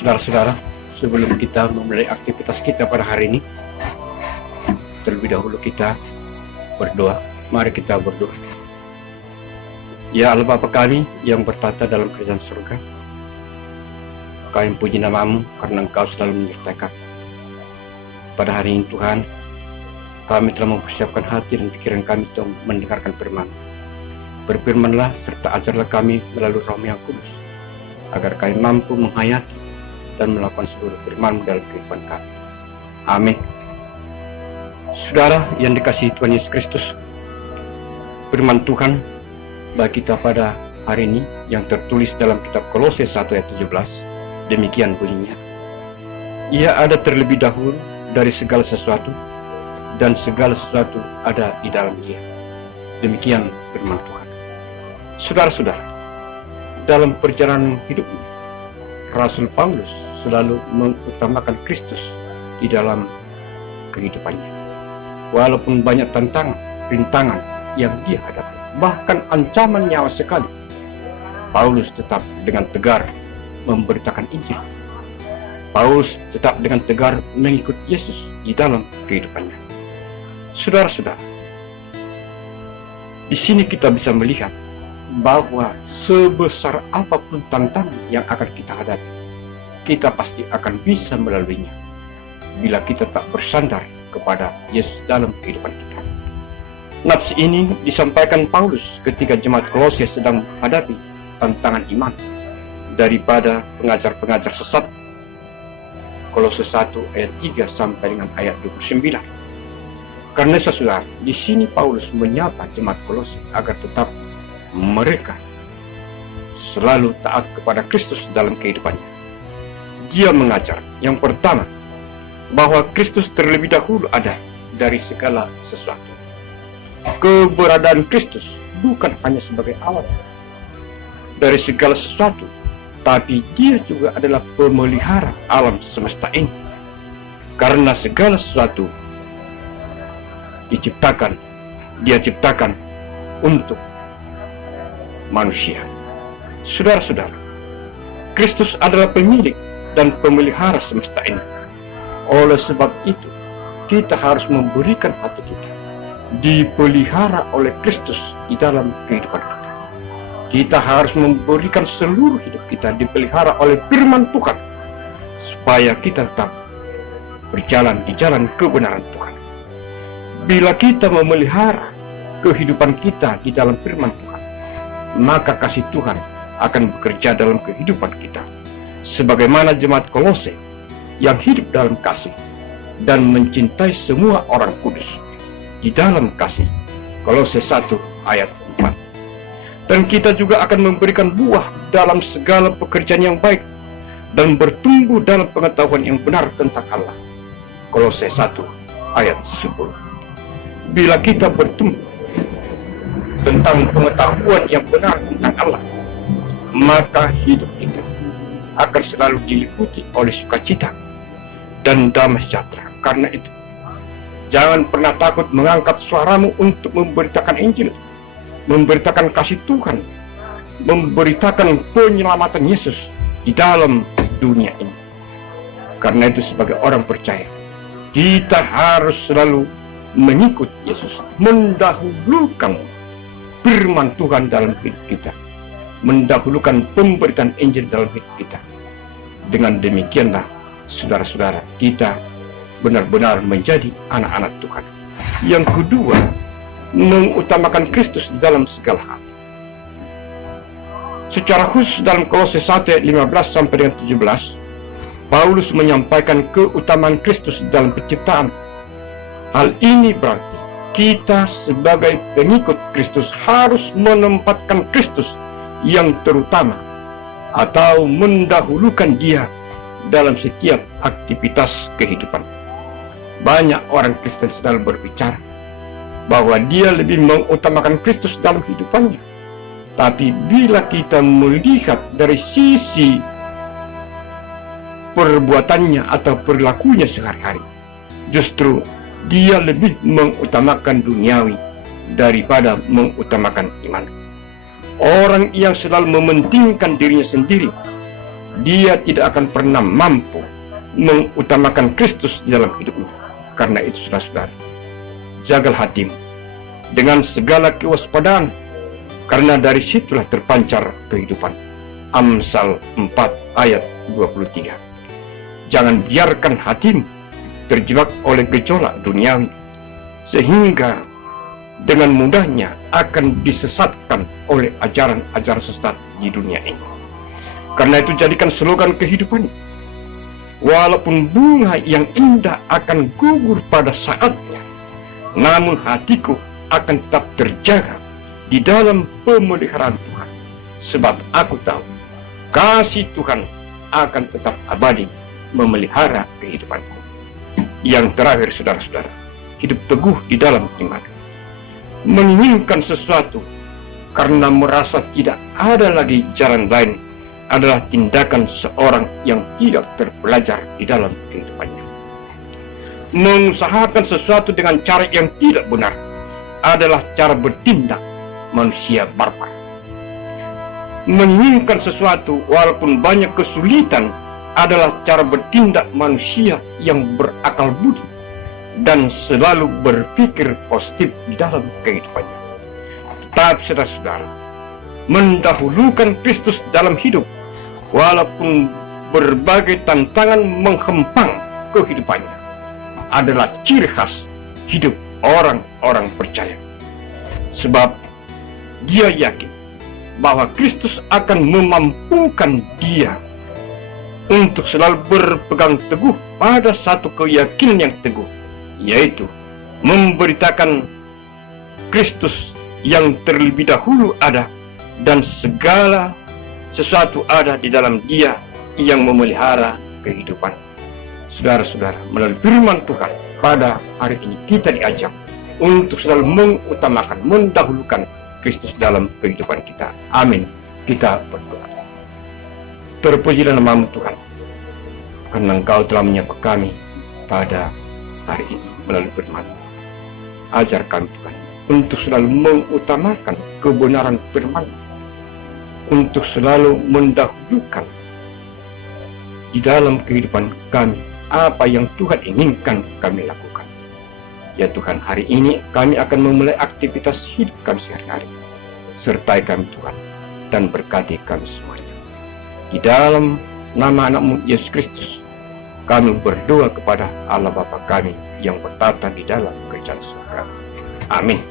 Saudara-saudara, sebelum kita memulai aktivitas kita pada hari ini, terlebih dahulu kita berdoa. Mari kita berdoa. Ya Allah Bapa kami yang bertata dalam kerajaan surga, kami puji nama-Mu karena Engkau selalu menyertai kami. Pada hari ini Tuhan, kami telah mempersiapkan hati dan pikiran kami untuk mendengarkan firman. Berfirmanlah serta ajarlah kami melalui Roh yang Kudus, agar kami mampu menghayati dan melakukan seluruh firman dalam kehidupan kami. Amin. Saudara yang dikasihi Tuhan Yesus Kristus, firman Tuhan bagi kita pada hari ini yang tertulis dalam kitab Kolose 1 ayat 17, demikian bunyinya. Ia ada terlebih dahulu dari segala sesuatu, dan segala sesuatu ada di dalam Dia. Demikian firman Tuhan. Saudara-saudara, dalam perjalanan hidupnya, Rasul Paulus selalu mengutamakan Kristus di dalam kehidupannya. Walaupun banyak tantangan, rintangan yang dia hadapi, bahkan ancaman nyawa sekali, Paulus tetap dengan tegar memberitakan Injil. Paulus tetap dengan tegar mengikut Yesus di dalam kehidupannya. Saudara-saudara, di sini kita bisa melihat bahwa sebesar apapun tantangan yang akan kita hadapi, kita pasti akan bisa melaluinya bila kita tak bersandar kepada Yesus dalam kehidupan kita. Nats ini disampaikan Paulus ketika jemaat Kolose sedang menghadapi tantangan iman daripada pengajar-pengajar sesat. Kolose 1 ayat 3 sampai dengan ayat 29. Karena saudara, di sini Paulus menyapa jemaat Kolose agar tetap mereka selalu taat kepada Kristus dalam kehidupannya. Dia mengajar yang pertama bahwa Kristus terlebih dahulu ada dari segala sesuatu. Keberadaan Kristus bukan hanya sebagai alat dari segala sesuatu, tapi Dia juga adalah pemelihara alam semesta ini. Karena segala sesuatu Dia ciptakan untuk manusia. Saudara-saudara, Kristus adalah pemilik dan pemelihara semesta ini. Oleh sebab itu, kita harus memberikan hati kita dipelihara oleh Kristus di dalam kehidupan kita. Kita harus memberikan seluruh hidup kita dipelihara oleh firman Tuhan, supaya kita tetap berjalan di jalan kebenaran Tuhan. Bila kita memelihara kehidupan kita di dalam firman Tuhan, maka kasih Tuhan akan bekerja dalam kehidupan kita, sebagaimana jemaat Kolose yang hidup dalam kasih dan mencintai semua orang kudus di dalam kasih. Kolose 1 ayat 4. Dan kita juga akan memberikan buah dalam segala pekerjaan yang baik dan bertumbuh dalam pengetahuan yang benar tentang Allah. Kolose 1 ayat 10. Bila kita bertumbuh tentang pengetahuan yang benar tentang Allah, maka hidup kita akan selalu diliputi oleh sukacita dan damai sejahtera. Karena itu, jangan pernah takut mengangkat suaramu untuk memberitakan Injil, memberitakan kasih Tuhan, memberitakan penyelamatan Yesus di dalam dunia ini. Karena itu, sebagai orang percaya, kita harus selalu mengikut Yesus, mendahulukan firman Tuhan dalam hidup kita, mendahulukan pemberitaan Injil dalam hidup kita. Dengan demikianlah, saudara-saudara, kita benar-benar menjadi anak-anak Tuhan. Yang kedua, mengutamakan Kristus dalam segala hal. Secara khusus dalam Kolose 1 ayat 15 sampai dengan 17, Paulus menyampaikan keutamaan Kristus dalam penciptaan. Hal ini berarti kita sebagai pengikut Kristus harus menempatkan Kristus yang terutama atau mendahulukan Dia dalam setiap aktivitas kehidupan. Banyak orang Kristen selalu berbicara bahwa dia lebih mengutamakan Kristus dalam hidupannya. Tapi bila kita melihat dari sisi perbuatannya atau perilakunya sehari-hari, justru dia lebih mengutamakan duniawi daripada mengutamakan iman. Orang yang selalu mementingkan dirinya sendiri dia tidak akan pernah mampu mengutamakan Kristus di dalam hidupmu. Karena itu, saudara-saudara, jagalah hatimu dengan segala kewaspadaan, karena dari situlah terpancar kehidupan. Amsal 4 ayat 23. Jangan biarkan hatimu terjebak oleh gejolak duniawi, sehingga dengan mudahnya akan disesatkan oleh ajaran-ajaran sesat di dunia ini. Karena itu, jadikan slogan kehidupan: walaupun bunga yang indah akan gugur pada saatnya, namun hatiku akan tetap terjaga di dalam pemeliharaan Tuhan, sebab aku tahu kasih Tuhan akan tetap abadi memelihara kehidupanku. Yang terakhir, saudara-saudara, hidup teguh di dalam iman. Menginginkan sesuatu karena merasa tidak ada lagi jalan lain adalah tindakan seorang yang tidak terpelajar di dalam kehidupannya. Mengusahakan sesuatu dengan cara yang tidak benar adalah cara bertindak manusia barbar. Menginginkan sesuatu walaupun banyak kesulitan adalah cara bertindak manusia yang berakal budi dan selalu berpikir positif di dalam kehidupannya. Tetap, saudara-saudara, mendahulukan Kristus dalam hidup walaupun berbagai tantangan menghempang kehidupannya adalah ciri khas hidup orang-orang percaya. Sebab dia yakin bahwa Kristus akan memampukan dia untuk selalu berpegang teguh pada satu keyakinan yang teguh, yaitu memberitakan Kristus yang terlebih dahulu ada dan segala sesuatu ada di dalam dia yang memelihara kehidupan. Saudara-saudara, melalui firman Tuhan pada hari ini kita diajak untuk selalu mengutamakan, mendahulukan Kristus dalam kehidupan kita. Amin. Kita berdoa. Terpujilah nama-Mu Tuhan, karena Engkau telah menyapa kami pada hari ini melalui firman. Ajar kami, Tuhan, untuk selalu mengutamakan kebenaran firman, untuk selalu mendahulukan di dalam kehidupan kami apa yang Tuhan inginkan kami lakukan. Ya Tuhan, hari ini kami akan memulai aktivitas hidup kami sehari-hari. Sertai kami, Tuhan, dan berkati kami semuanya. Di dalam nama anak-Mu Yesus Kristus, kami berdoa kepada Allah Bapa kami yang bertata di dalam kerajaan surga. Amin.